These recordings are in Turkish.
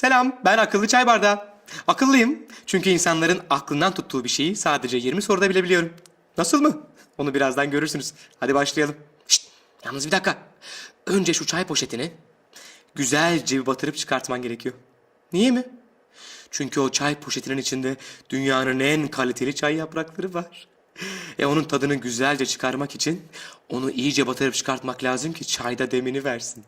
Selam, ben akıllı çay bardağı. Akıllıyım çünkü insanların aklından tuttuğu bir şeyi sadece 20 soruda bilebiliyorum. Nasıl mı? Onu birazdan görürsünüz. Hadi başlayalım. Şşt, yalnız bir dakika. Önce şu çay poşetini güzelce bir batırıp çıkartman gerekiyor. Niye mi? Çünkü o çay poşetinin içinde dünyanın en kaliteli çay yaprakları var. E onun tadını güzelce çıkarmak için onu iyice batırıp çıkartmak lazım ki çayda demini versin.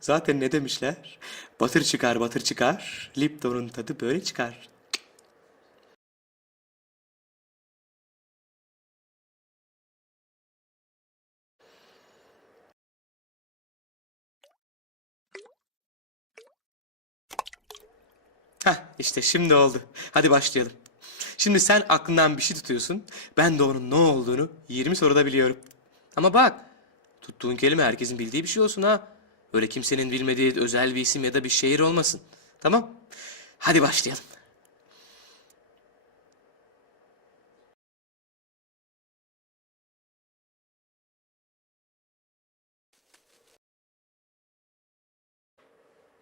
Zaten ne demişler? Batır çıkar batır çıkar, Lipton'un tadı böyle çıkar. Heh işte şimdi oldu. Hadi başlayalım. Şimdi sen aklından bir şey tutuyorsun. Ben de onun ne olduğunu 20 soruda biliyorum. Ama bak tuttuğun kelime herkesin bildiği bir şey olsun ha. Öyle kimsenin bilmediği özel bir isim ya da bir şehir olmasın. Tamam? Hadi başlayalım.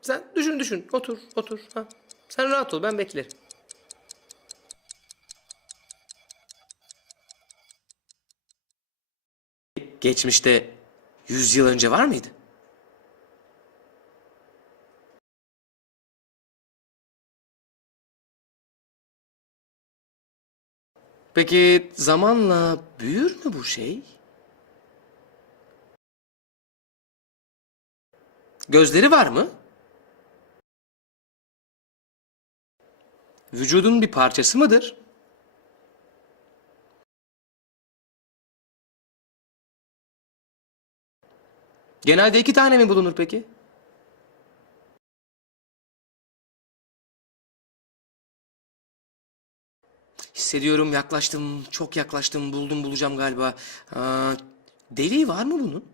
Sen düşün düşün. Otur otur. Ha. Sen rahat ol ben beklerim. Geçmişte 100 yıl önce var mıydı? Peki zamanla büyür mü bu şey? Gözleri var mı? Vücudun bir parçası mıdır? Genelde iki tane mi bulunur peki? Hissediyorum yaklaştım, çok yaklaştım, buldum bulacağım galiba. Aa, deliği var mı bunun?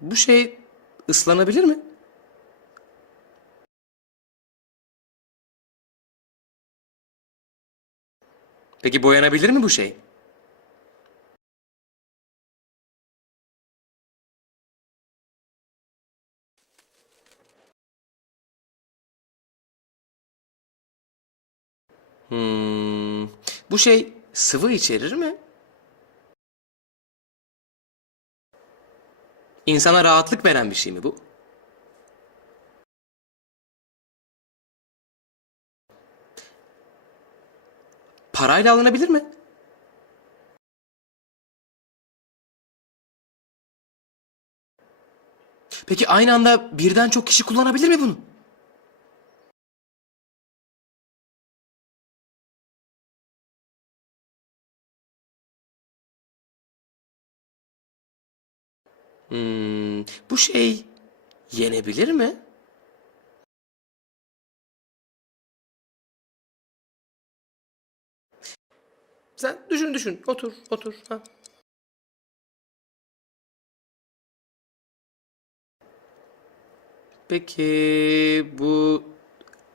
Bu şey ıslanabilir mi? Peki boyanabilir mi bu şey? Hmm, bu şey sıvı içerir mi? İnsana rahatlık veren bir şey mi bu? Parayla alınabilir mi? Peki aynı anda birden çok kişi kullanabilir mi bunu? Hmm, bu şey yenebilir mi? Sen düşün düşün. Otur otur. Ha. Peki bu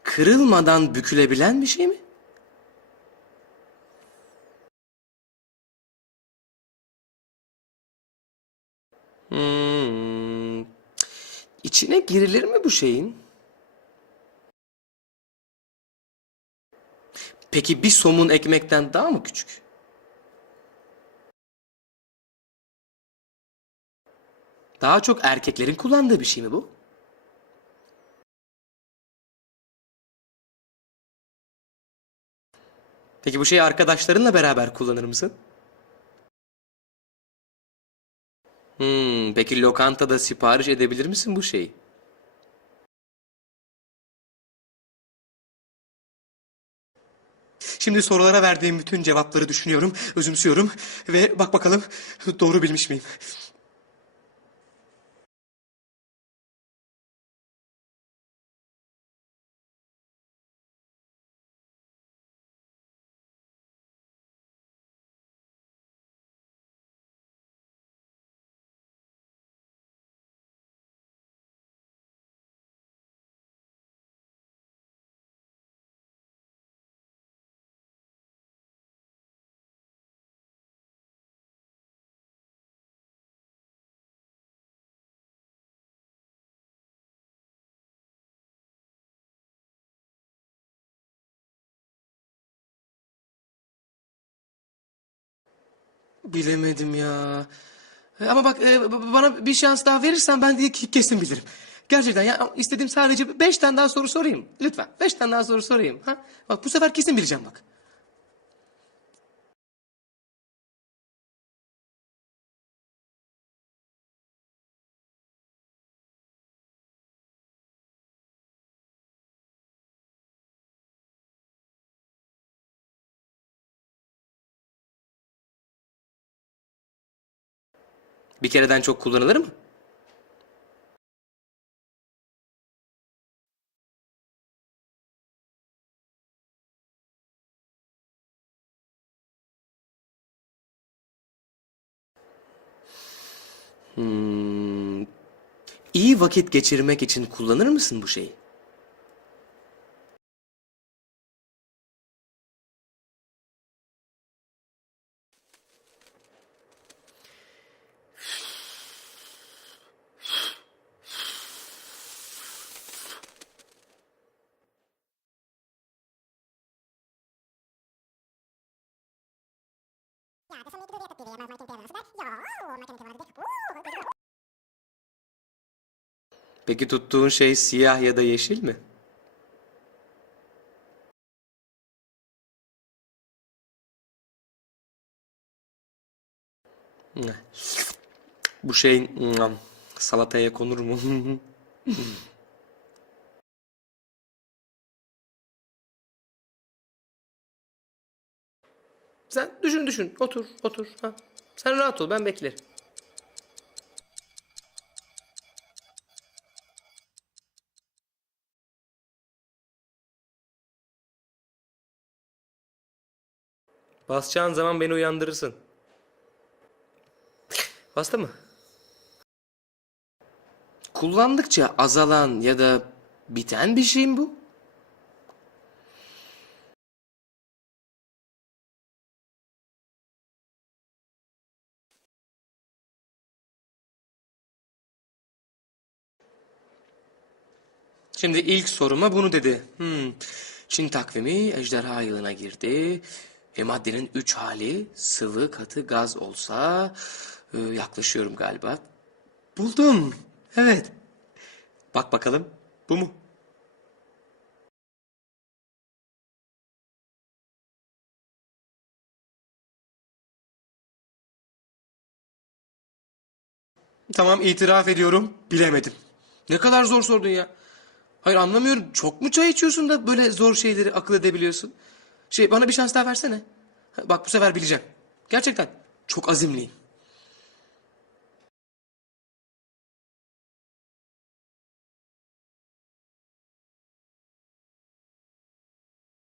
kırılmadan bükülebilen bir şey mi? Hmm. İçine girilir mi bu şeyin? Peki bir somun ekmekten daha mı küçük? Daha çok erkeklerin kullandığı bir şey mi bu? Peki bu şeyi arkadaşlarınla beraber kullanır mısın? Hmm, peki lokantada sipariş edebilir misin bu şeyi? Şimdi sorulara verdiğim bütün cevapları düşünüyorum, özümsüyorum ve bak bakalım doğru bilmiş miyim? Bilemedim ya. Ama bak e, bana bir şans daha verirsen ben diye kesin bilirim. Gerçekten ya istediğim sadece beş tane daha soru sorayım. Lütfen beş tane daha soru sorayım. Ha? Bak bu sefer kesin bileceğim bak. Bir kereden çok kullanılır mı? Hmm. İyi vakit geçirmek için kullanır mısın bu şeyi? Peki tuttuğun şey siyah ya da yeşil mi? Bu şey mm, salataya konur mu? Sen düşün düşün. Otur otur. Ha. Sen rahat ol ben beklerim. Basacağın zaman beni uyandırırsın. Bastı mı? Kullandıkça azalan ya da biten bir şey mi bu? Şimdi ilk soruma bunu dedi. Hmm. Çin takvimi ejderha yılına girdi. E, maddenin üç hali sıvı, katı, gaz olsa e, yaklaşıyorum galiba. Buldum. Evet. Bak bakalım. Bu mu? Tamam itiraf ediyorum. Bilemedim. Ne kadar zor sordun ya. Hayır anlamıyorum. Çok mu çay içiyorsun da böyle zor şeyleri akıl edebiliyorsun? Şey bana bir şans daha versene. Bak bu sefer bileceğim. Gerçekten çok azimliyim.